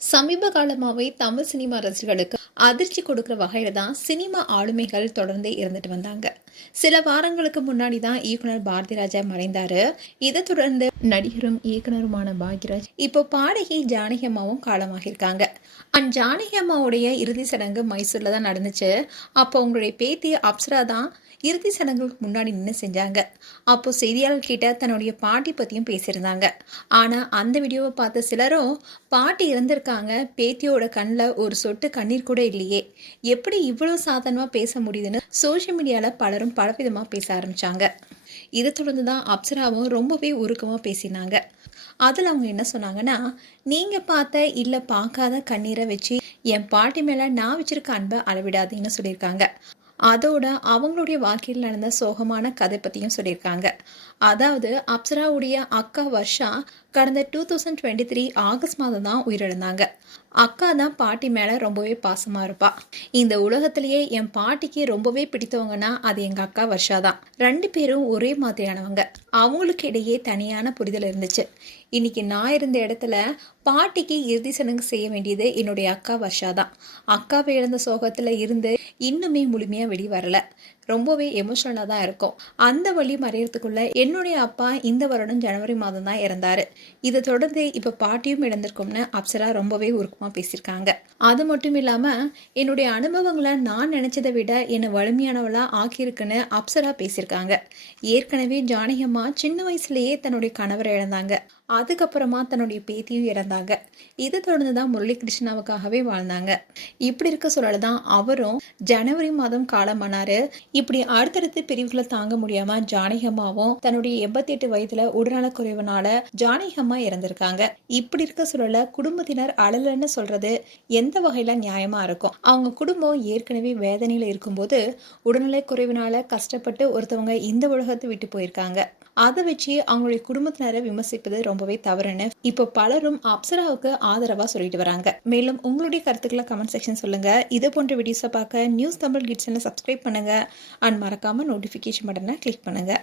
சமீப காலமாவே தமிழ் சினிமா ரசிகர்களுக்கு அதிர்ச்சி கொடுக்கிற வகையில தான் சினிமா ஆளுமைகள் தொடர்ந்து இருந்துட்டு வந்தாங்க. சில வாரங்களுக்கு முன்னாடி தான் இயக்குனர் பாரதிராஜா மறைந்தாரு. இதை தொடர்ந்து நடிகரும் இயக்குனருமான பாக்யராஜ் இப்போ பாடகி ஜானகி அம்மாவும் காலமாகியிருக்காங்க. ஜானகி அம்மாவுடைய இறுதி சடங்கு மைசூர்ல தான் நடந்துச்சு. அப்போ உங்களுடைய பேத்தி அப்சரா தான் இறுதி சடங்குக்கு முன்னாடி நின்று செஞ்சாங்க. அப்போ செய்தியாளர் கிட்ட தன்னுடைய பாட்டி பத்தியும் பேசியிருந்தாங்க. ஆனா அந்த வீடியோவை பார்த்த சிலரும் பாட்டி இறந்திருக்காங்க, பேத்தியோட கண்ணில் ஒரு சொட்டு கண்ணீர் கூட இல்லையே, எப்படி இவ்வளவு சாதாரணமா பேச முடியுதுன்னு சோசியல் மீடியால பலரும் பலவிதமா பேச ஆரம்பிச்சாங்க. இதை தொடர்ந்து தான் அப்சராவும் ரொம்பவே உருக்கமா பேசினாங்க. அதில் அவங்க என்ன சொன்னாங்கன்னா, நீங்கள் பார்த்த இல்லை பார்க்காத கண்ணீரை வச்சு என் பாட்டி மேலே நான் வச்சிருக்க அன்பை அளவிடாதீங்கன்னு சொல்லியிருக்காங்க. அதோட அவங்களுடைய வாழ்க்கையில் நடந்த சோகமான கதை பற்றியும் சொல்லியிருக்காங்க. அதாவது அப்சராவுடைய அக்கா வர்ஷா கடந்த 2023 ஆகஸ்ட் மாதம் தான் உயிரிழந்தாங்க. அக்கா தான் பாட்டி மேலே ரொம்பவே பாசமாக இருப்பா. இந்த உலகத்திலேயே என் பாட்டிக்கு ரொம்பவே பிடித்தவங்கன்னா அது எங்கள் அக்கா வர்ஷா தான். 2 பேரும் ஒரே மாதிரியானவங்க. அவங்களுக்கு இடையே தனியான புரிதல் இருந்துச்சு. இன்னைக்கு நான் இருந்த இடத்துல பாட்டிக்கு இறுதி சடங்கு செய்ய வேண்டியது என்னுடைய அக்கா வர்ஷா தான். அக்காவை இழந்த சோகத்தில் இருந்து இன்னுமே முழுமையாக வெளி வரல. ரொம்பவே எமோஷனலாக தான் இருக்கும். அந்த வழி மறையறதுக்குள்ள என்னுடைய அப்பா இந்த வருடம் ஜனவரி மாதம் தான் இறந்தாரு. இதை தொடர்ந்து இப்போ பாட்டியும் இழந்திருக்கும்னு அப்சரா ரொம்பவே உருக்கமாக பேசியிருக்காங்க. அது மட்டும் இல்லாமல் என்னுடைய அனுபவங்களை நான் நினச்சதை விட என்னை வலிமையானவளாக ஆக்கியிருக்குன்னு அப்சரா பேசியிருக்காங்க. ஏற்கனவே ஜானகி அம்மா சின்ன வயசுலேயே தன்னுடைய கணவரை இழந்தாங்க. அதுக்கப்புறமா தன்னுடைய பேத்தியும் இறந்தாங்க. இதை தொடர்ந்து தான் முரளி கிருஷ்ணாவுக்காகவே வாழ்ந்தாங்க. இப்படி இருக்க சூழல் தான் அவரும் ஜனவரி மாதம் காலமானாரு. இப்படி அடுத்தடுத்து பிரிவுகளை தாங்க முடியாம ஜானகி அம்மாவும் தன்னுடைய 88 வயதுல உடல்நலக் குறைவுனால ஜானகி அம்மா இறந்திருக்காங்க. இப்படி இருக்க சூழல குடும்பத்தினர் அழலன்னு சொல்றது எந்த வகையில நியாயமா இருக்கும்? அவங்க குடும்பம் ஏற்கனவே வேதனையில இருக்கும்போது உடல்நலக் குறைவினால கஷ்டப்பட்டு ஒருத்தவங்க இந்த உலகத்தை விட்டு போயிருக்காங்க. அதை வச்சு அவங்களுடைய குடும்பத்தினரை விமர்சிப்பது ரொம்பவே தவறுன்னு இப்போ பலரும் அப்சராவுக்கு ஆதரவா சொல்லிட்டு வராங்க. மேலும் உங்களுடைய கருத்துக்களை கமெண்ட் செக்ஷன் சொல்லுங்க. இது போன்ற வீடியோஸை பார்க்க நியூஸ் தமிழ் கிட்ஸ் சப்ஸ்கிரைப் பண்ணுங்க அண்ட் மறக்காம நோட்டிஃபிகேஷன் பட்டனை கிளிக் பண்ணுங்க.